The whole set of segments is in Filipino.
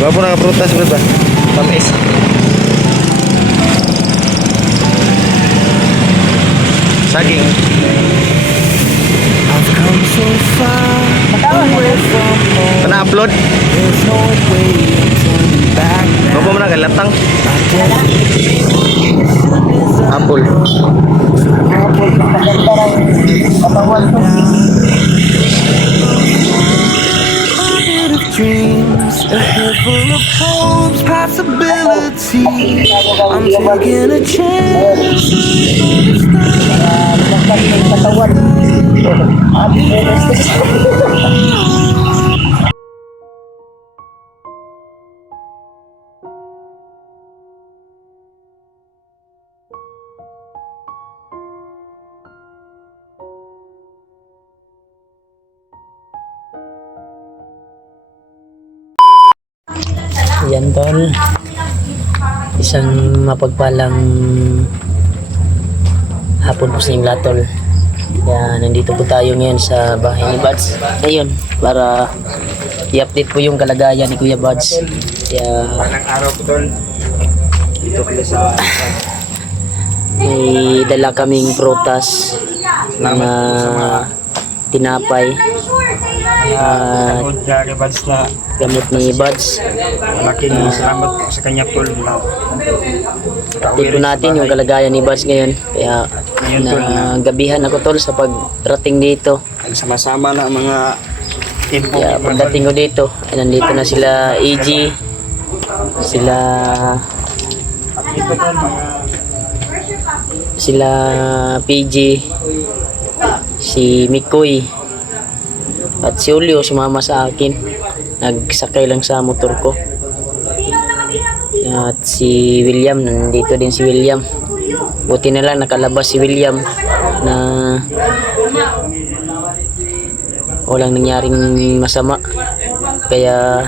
Gwapo na ka prutas bro ba? Tamis. Saging. I've come so far away from home. Pana-upload. There's no way I'm turning back now. Gwapo mo na ka latang. My destination is Apple. unknown of dreams, a head full of hopes, possibility. I'm taking a chance. Yan tol, isang mapagpalang hapon po sa inyo lahat tol. Kaya nandito po tayo ngayon sa bahay ni Buds ngayon para i-update po yung kalagayan ni Kuya Buds. Kaya Panang araw po tol. Dito ko sa may dala kaming prutas, mga tinapay at Buds na gamot ni Buds. malaking salamat po sa kanya tol. Update po natin yung kalagayan ni Buds ngayon. Kaya nagabihan ako tol sa pagdating dito. Sama-sama na ang mga info. Kaya pagdating ko dito, ay nandito na sila EG, sila PG, si Mikoy, at si Julio sumama sa akin. Nagsakay lang sa motor ko. At si William, nandito din si William. Buti na lang nakalabas si William na walang nangyaring masama. Kaya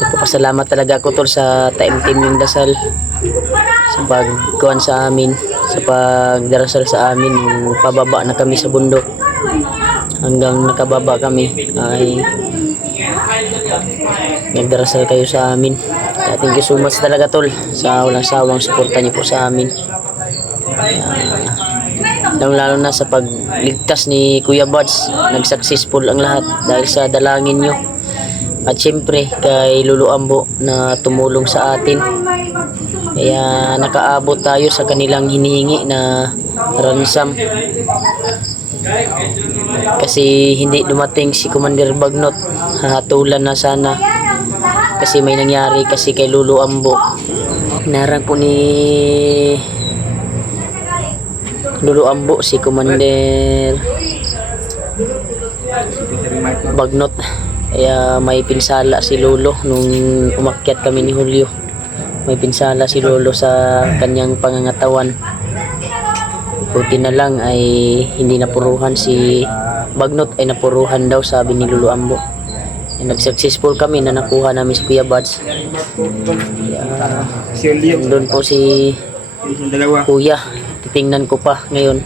nagpapasalamat talaga ako tol sa Time Team yung dasal, sa pagkuhan sa amin, sa pagdarasal sa amin. Pababa na kami sa bundok, hanggang nakababa kami ay nagdarasal kayo sa amin. Kaya thank you so much talaga tol sa walang sawang suporta niyo po sa amin. Lalo na sa pagligtas ni Kuya Buds, nag-successful ang lahat dahil sa dalangin nyo. At syempre kay Lolo Ambo na tumulong sa atin. Kaya nakaabot tayo sa kanilang hinihingi na ransom. Kasi hindi dumating si Commander Bagnot, hahatulan na sana. Kasi may nangyari kasi kay Lolo Ambo. Narang po ni Lolo Ambo si Commander Bagnot. Kaya may pinsala si Lolo nung umakyat kami ni Julio. May pinsala si Lolo sa kanyang pangangatawan. Buti na lang ay hindi napuruhan si Bagnot, ay napuruhan daw sabi ni Lolo Ambo. Nag-successful kami na nakuha namin si Kuya Buds. Doon po si Kuya. Titingnan ko pa ngayon.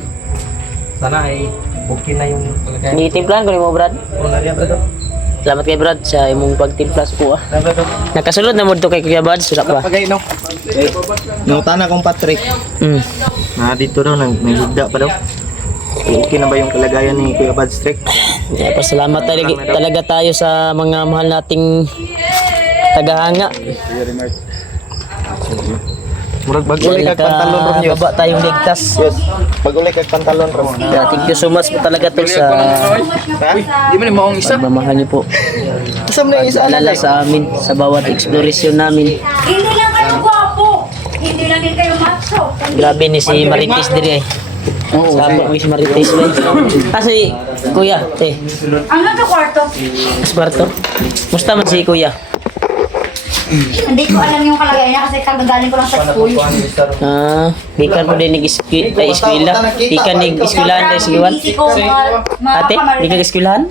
Sana ay okay na yung kalagayan. Nitimplahan ko ni mo Brad. Salamat kay Brad sa imong pagtimplas po ah. Nakasulod na mo to kay Kuya Buds. Susak pa. Pagay no. Nungutana kong Patrick. Dito daw naghigda pa daw. Okay na ba yung kalagayan ni Kuya Buds Trek? Kaya pasalamat talaga tayo sa mga mahal nating tagahanga. Murag bag-uli kag pantalon ron yun. Baba tayong ligtas. Yes. Bag-uli kag pantalon ron. Kaya thank you so much po talaga to sa Di man maong isa. pagmamahal niyo po. Kasam na yung isa Alala sa amin sa bawat exploration namin. Hindi lang kayo gwapo. Hindi lang din kayo macho. Grabe ni si Marites diri ay. Sama ko si Marites ba? Kasi Kuya, Ang nasa kwarto. Esparto. Musta man si Kuya? Hindi ko alam yung kalagayan niya kasi kagagaling ko lang sa school. Gikan po din eskwela. Gikan nig eskwelahan dai siwan. Busy ko Ate, di ka eskwelahan?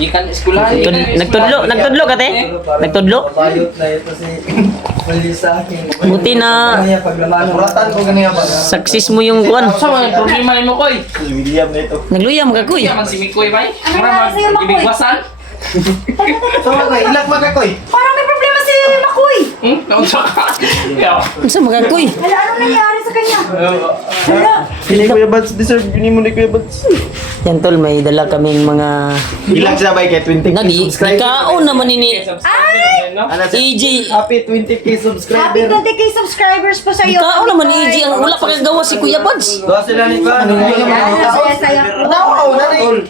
Gikan eskwelahan. Nagtudlo ka te? Nagtudlo? Buti na Paglamatan ko ganyan ba? success mo yung kuan. Sa mga problema mo, Koy. William na ito. Nagluyam ka kuy. Yaman si Mikoy, bay. Ano na sa'yo, Makoy? Ibigwasan. So, ilag magakoy. Parang may problema si Makoy. Naunsa ka. Yaw. Unsa mga kuy? Hala, ano nangyari sa kanya? Hala. Hindi Kuya Bads deserve. Hindi mo ni Kuya Bads. Yan tol, may dala kaming mga Ilag sabay kay 20k nagi. Ikaw naman ini Ano sa EJ. Happy 20k Happy subscriber. 20k subscribers po sa'yo. Ikaw naman ni EJ ang wala pa kagawa si Kuya Buds. Doon sila ni Kuya. Saya-saya. Tao na rin.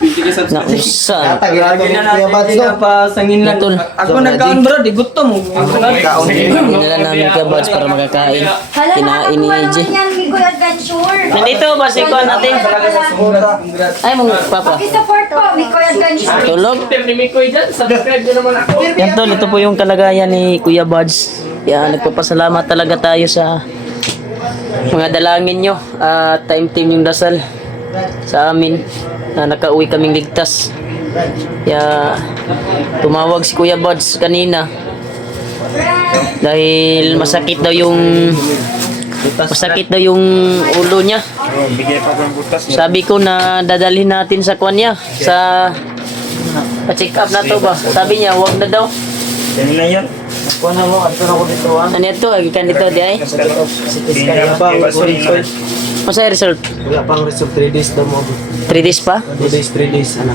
Na usa. Tatagin na Kuya Bads no. Pasangin lang tol. Ako nagkaon bro, di gutom mo. Kaon din. Dinala namin Kuya Buds para makakain. Hala, Kinain ni nakakuha EJ. naman yan, Migoy Adventure. Nandito ba si kuan natin? Ay mong papa. Pakisupport po, Migoy Adventure. Tulog. Tem ni Mikoy dyan, subscribe nyo naman ako. Yan tol, ito po yung kalagayan ni Kuya Buds. Kaya nagpapasalamat talaga tayo sa mga dalangin nyo at time-team yung dasal sa amin na nakauwi kaming ligtas. Kaya tumawag si Kuya Buds kanina dahil masakit daw yung ulo niya. Sabi ko na dadalhin natin sa kwan niya sa pa-check up na to ba. Sabi niya wag na daw. Ano ito? Agikan dito di ay? Masa result? Wala pang result 3 days daw mo. 3 days pa? 2 days, 3 days. Ano?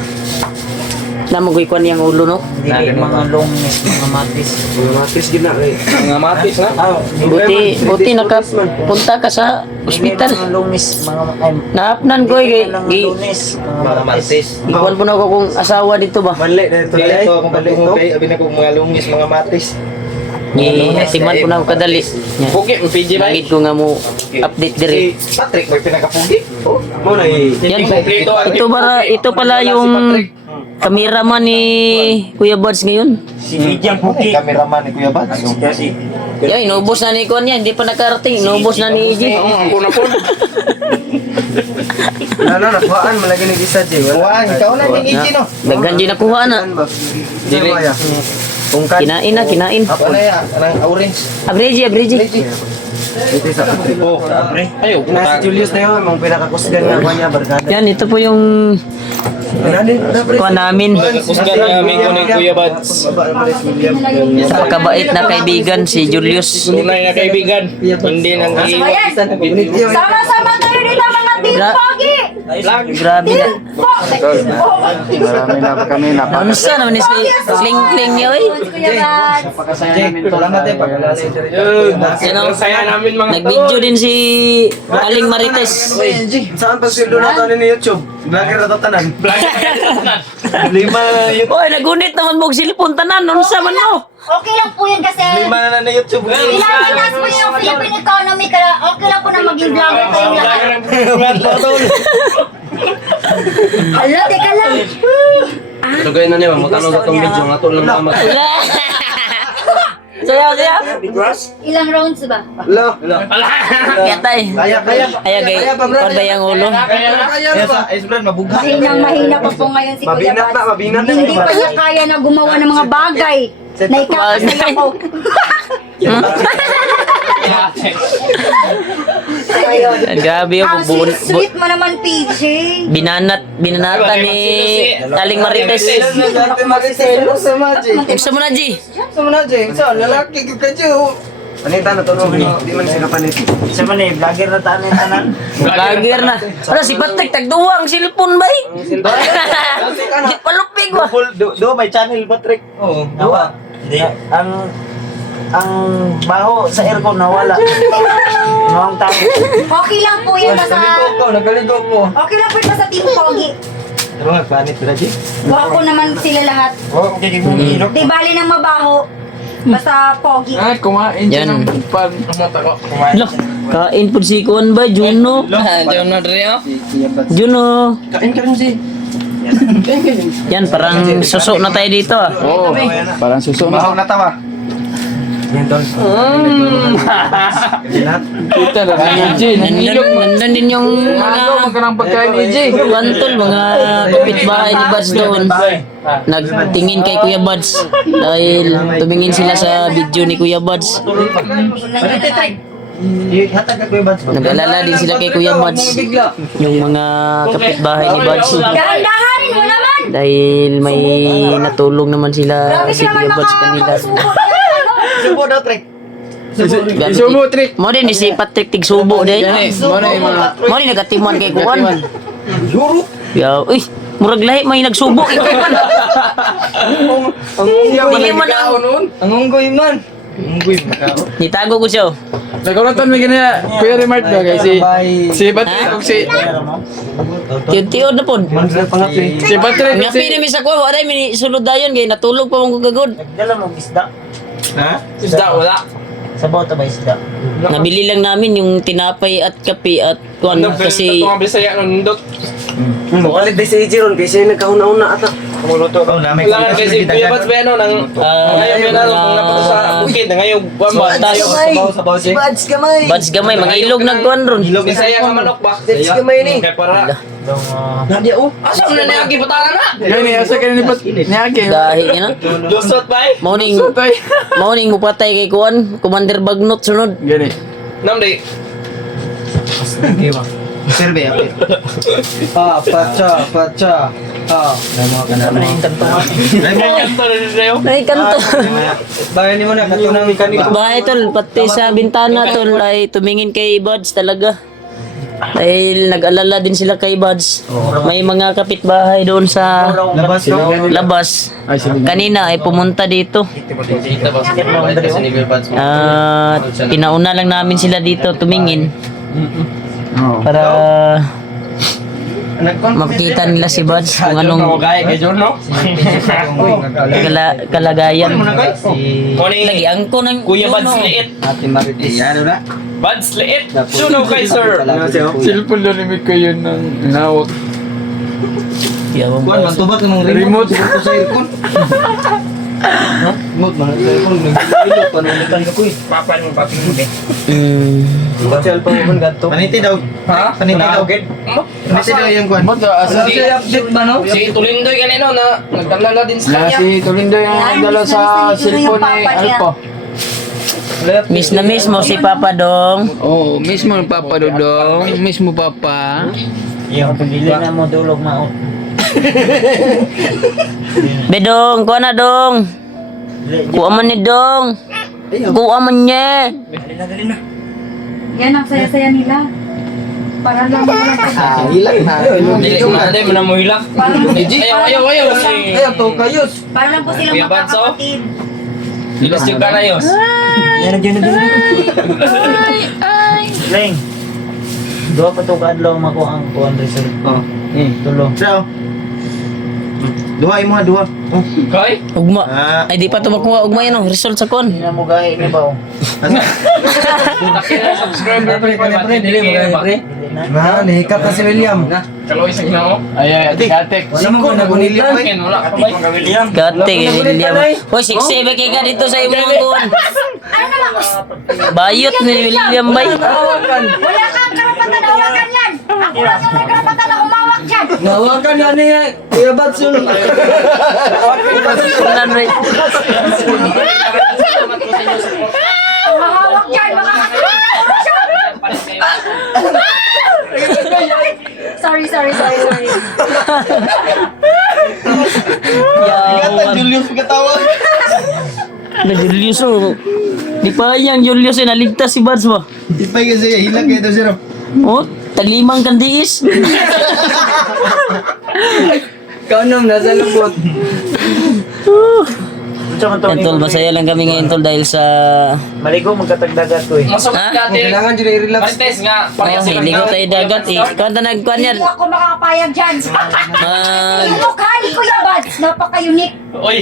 Namugoy ko niyang ulo no? Mga longness, mga matis. Mga matis gina kay. Mga matis na. Buti nakapunta ka sa ospital. Mga longness, mga Naapnan ko kay mga matis. igual po na ako kung asawa dito ba? Balik na ito. Balik ito. Balik ito. Abi na ko mga longness, mga matis. Timan ko na ako kadali. Pugi, ang PG bay. Nangit ko nga mo update diri. Si Patrick may pinakapugi. Mo na Yan, ito pala yung kameraman ni Kuya Buds ngayon. si Lidiang Pugi. Cameraman ni Kuya Bads. Yan, inubos na ni Kuan yan. Hindi pa nakarating. Inubos na ni EJ. Ako na po. Ano na kuhaan malagi ni isa Jay. Kuhaan ikaw na ni Iji no. Daghan din nakuha na. Dili. Tungkan. Kinain na, kinain. Apa na ya? Anang orange. Abreji. Ito sa oh, pre. Ayaw, Na si Julius na yun, mga pinakakusgan na kanya barkada. Yan, ito po yung kuha namin. Kusgan na amigo ni Kuya Bads. Napakabait na kaibigan si Julius. Tunay na kaibigan. Hindi nang Ayan, sama-sama tayo dito mga team Pogi. Grabe na. Marami na kami na. Naunsa naman ni si Kling niya, oy. Kuya Bads. Salamat eh paglalay. Yan ang saya namin mga nag-video din si Aling Marites. Saan pa sildo na to ni YouTube? Vlogger na to tanan. Lima na YouTube. Oy, nagunit naman mo og cellphone tanan. Unsa man mo? Okay lang po yun kasi Lima na na YouTube. Pilipinas mo yung Philippine economy kaya okay lang po na maging vlogger kayong lahat. Hala, teka lang. Lugay na niya, magkano sa itong video nga to lang naman. Sayaw. Ilang rounds ba? Lo. Kaya tay. Kaya. Ay, kuan ba yung ulo? Kaya sa Ice Brand mabugha. Mahina pa po ngayon si Kuya Mabinat na, Bads. mabinat na. Hindi pa niya kaya na gumawa ng mga bagay na ikakasaya ko. Grabe yung Ang sweet mo naman, PJ. binanata ni Aling Marites. Unsa mo na, G? Panita na to no. Di man sila panit. Sa man eh, vlogger na tanan tanan. Vlogger na. Ano si Patrick tagduwa ang cellphone ba? Di palupig ba? Do may channel Patrick. Oo. Nawa. Ang baho sa aircon nawala. Noong tayo. Okay lang po yun basta... Nagaligo ko. Okay lang po yun basta Team Pogi. Ano nga panit Raji? Gwapo naman sila lahat. Oh, okay mo ilok. Di bali ng mabaho. Basta Pogi. Kumain Yan. Pag mata ko. Loh, kain po si Kuan ba? Juno. Jono Rio. Juno. Kain ka rin si. Yan, parang suso na tayo dito ah. Oo. Parang suso na. Baho na tawa. Kita na kanya G. Nandun din yung Ano mga magkanang pagkain ni G? Tol, mga kapitbahay ni Buds doon. Nagtingin kay Kuya Buds dahil tumingin sila sa video ni Kuya Buds. Hatag ka Kuya Buds. Nag-alala din sila kay Kuya Buds. Yung mga kapitbahay ni Buds. Dahan-dahan mo naman. Dahil may natulong naman sila si Kuya Buds kanila. Subo daw, Trek. Isumo trick. Mo din si Patrick Tigsubo din. Mo na yung mga Mo din nagatiman kay Kuan. Ya, uy, murag lahi may nagsubo ikaw man. Dili man ang Ang unggoy man. Unggoy man. nitago ko siya. Nagkulatan mo ganyan, Kuya Remart ba guys? Si Patrick o si Tiyo-tiyo na po. Si Patrick o Ngapi si na mi sa kuha, wala mi sulod dayon kay natulog pa mong kagod. Ha? Isda, wala. Nabili lang namin yung tinapay at kape at kuan kasi Ito nga Bisaya nun, Dok. Mukalit din si Jiron kasi nagkauna-una ata. Kumuluto ka. Kailangan kasi Kuya Bats ba ano, ngayon yun ano, kung napunta sa bukid, ngayon, buwan ba? Sabaw si Buds gamay mga ilog nagkuan ron. Bisaya nga manok ba? kamay ni. Kaya para. Nadia oh. Asa mo na niyagi, batalan na! Gani, asa ka ni Pat Nyagi. Dahi na. Lusot ba eh? Morning morning mupatay kay kuan, Commander Bagnot sunod. Gani. Namdi. Serbe apir. Pacha. Ay kanto. Bayan mo na katunang kanito. Bahay tol, pati sa bintana tol ay tumingin kay Buds talaga. Dahil nag-alala din sila kay Buds. May mga kapitbahay doon sa Labas ko. labas. Ay, sige. Kanina ay pumunta dito. At pinauna lang namin sila dito tumingin Oo. para makita nila si Buds kung anong kalagayan. Lagi ang ko ng Kuya Buds liit. Ate Marites. Ano na? Buds liit. Suno kay sir. Cellphone lang limit ko yun ng nawak. Yawan Kuan mantubak ng remote sa cellphone. Ha? Remote man sa cellphone nagilot pa nang nikan ko eh. Papan mo papi mo eh. Sa cellphone mo gadto. Paniti daw. Ha? Paniti daw. Paniti daw yung kuan. Mo to asa update ba no? Si Tulindoy kanino na nagdala din sa na kanya. si Tulindo yung nagdala sa cellphone ni Alpo. Miss na miss mo si Papa Dong. Oh, mismo ng Papa Dodong, mismo Papa. Bedong, kuha na dong. Kuha man ni dong. Kuha man niya. Yan ang saya-saya nila. Para lang Hilang na. Dili mo na mo hilak. Ayaw. Ayaw to kayos. para lang po silang Kuya Buds, oh. magkakapatid. Ilas yung kanayos. Leng. Dua pa to kadlaw mako ang kuan result. Oh. Tulo. Sao? Duha imo duha. Kay? Ugma. Ah. Ay di pa to makuha ugma yan oh, result sa kon. Hindi na mo gahi ni ba? Subscriber pre. Dili mo Dili na. Na, nihikap na si William. Kaloy sa inyo. Ay, atik. Wala mo na gunilya. Ken wala ka pa William. Gati kay William. Hoy, 6'7" kay ka dito sa imong kuan. Bayot ni William bay. Wala kang karapatan na hawakan yan. Ako lang ang may karapatan na umawak dyan. Nawakan na niya. Kuya Buds yun. Kunan ray. Mahawak dyan, mga Sorry. Kata Julius katawag. Nag-Julius oh. Di pa yang Julius ay naligtas si Buds ba? Ipay kasi hilang kayo daw siya. Oh, talimang kandiis. Kanom nasa lubot. Tol, masaya lang kami ngayon tol dahil sa Maligo magkatagdagat ko eh. Masuk Ha? ka din. Kailangan dyan i-relax. Marites nga. ligo tayo dagat eh. Kanta nagkuan yan. Hindi ako makakapayag dyan. Mag Yung mukha ni Kuya Buds, napaka-unique. Uy.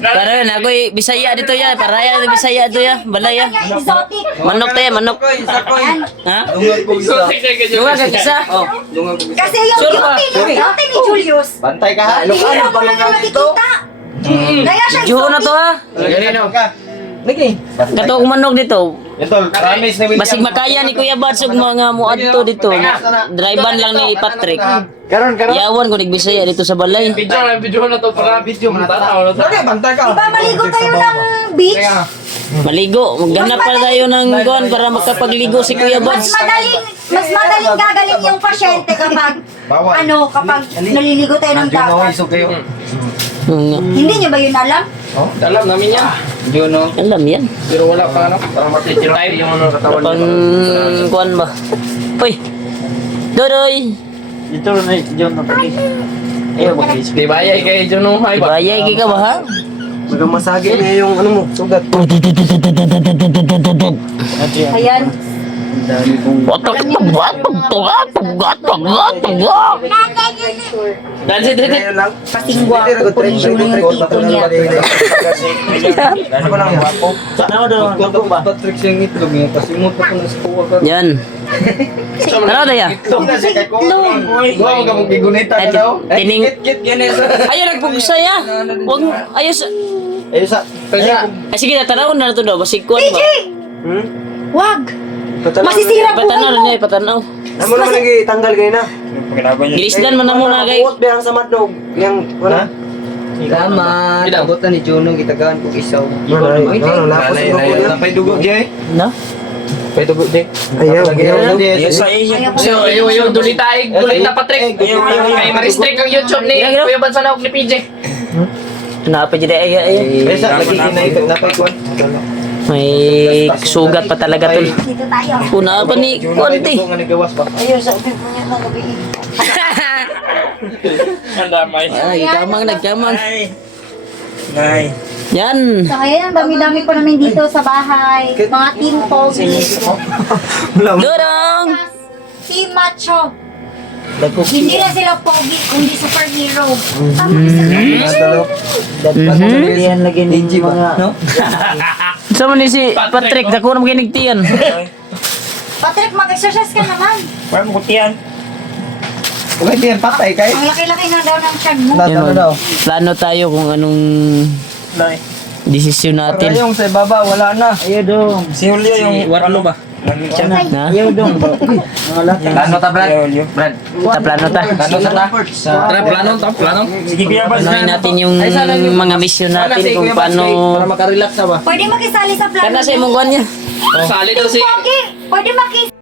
Pero yun, ako'y Bisaya dito ya. Paraya na Bisaya dito ya. Balay ya. Kanya exotic. Manok tayo, manok. Yan. Ha? Dungag ko isa. Dunga ka kisa. Dungag ko isa. Kasi yung Sure ba? beauty ni Julius, Bantay ka ha. hindi na mo na makikita. Kaya siya Juho na to ha. Ganino ka. Lagi. Katong manok dito. Ito, promise na William. Basig makaya ni Kuya Bads ug mga muadto dito. Drivean lang ni Patrick. Karon. Yawan ko Bisaya dito sa balay. Video na to para video mo tanaw na to. Lagi, bantay ka. Di ba maligo tayo ng beach? Maligo, maghanap pa tayo ng guan para makapagligo si Kuya Bads. Mas madaling gagaling yung pasyente kapag Bawal. kapag naliligo tayo ng dagat. kayo. Hindi niyo ba yun alam? Alam namin yan. Alam yan. Pero wala pa ano. Para matitira tayo yung ano katawan. Pang kuan ba? Uy! Dodoy! Dito na John na pati. Ayaw ba guys? Di ba ay kay Juno hay ba? Bayay ka ba ha? Masage na yung ano mo, sugat. Ayan. Dansit, dansit. Kasing gwapo po ni Juno yung tito niya. Ano lang yan? Ano daw? Ano ba? Patrick siyang itlog niya, pasimot ako na sa kuwa ka. Yan. Ano daya? Itlog na siya, Wow, ka mong gigunita Ay, na daw. tining. Kit, ganes. Ayaw nagpugsay ah. Wag ayaw sa Ayun sa... Ay sige na tanaw na to daw basig kuan PJ! ba. Wag! Masisira po Patanaw kayo. rin patanaw. Amo naman nang tanggal kayo na. Gilisdan man na muna kay. Buot biyang sa matnog. Yang wala. Tama. Ilang? Tagutan ni Juno gitagaan ko isaw. Lapos ko ko. Napay dugo jay. No? Pay dugo jay. Ayaw. Ayaw sa iyo. So, ayo dulitaig, dulita Patrick. Kay ma-restrict ang YouTube ni Kuya Bads na ni PJ. Napa jud ay. Esa lagi kinay napay kuan. May sugat pa talaga tol. Dito tayo. Una pa ni konti. Gawas pa. Ayun, sa ubi po niya ng gabi. Ang damay. Ay, kamang nagkamang. Nay. Yan. So ngayon, ang dami-dami po namin dito sa bahay. Mga team Pogi. Dorong. Team Macho. Hindi na sila Pogi, kundi superhero. Tama Yan lagi ni mga Sama ni si Patrick, dako na maginigtiyan. Patrick, mag-exercise ka naman. Para mo kutiyan. Okay, diyan patay kay. Ang laki-laki na daw ng tiyan mo. Yan, plano tayo kung anong Nay. desisyon natin. Yung sa baba wala na. Ayaw dong. Si Julio yung Warlo ba? Na? Ayaw dong. Mga lahat. Plano ta, Brad? Brad. Ta plano ta. Plano sa ta? Tara, plano. Sige Kuya Bads. Planoin natin yung mga mission natin kung paano. Para makarelax na ba? Pwede makisali sa plano. Kana sa imong kuan niya. Sali daw si Pogi, pwede makisali.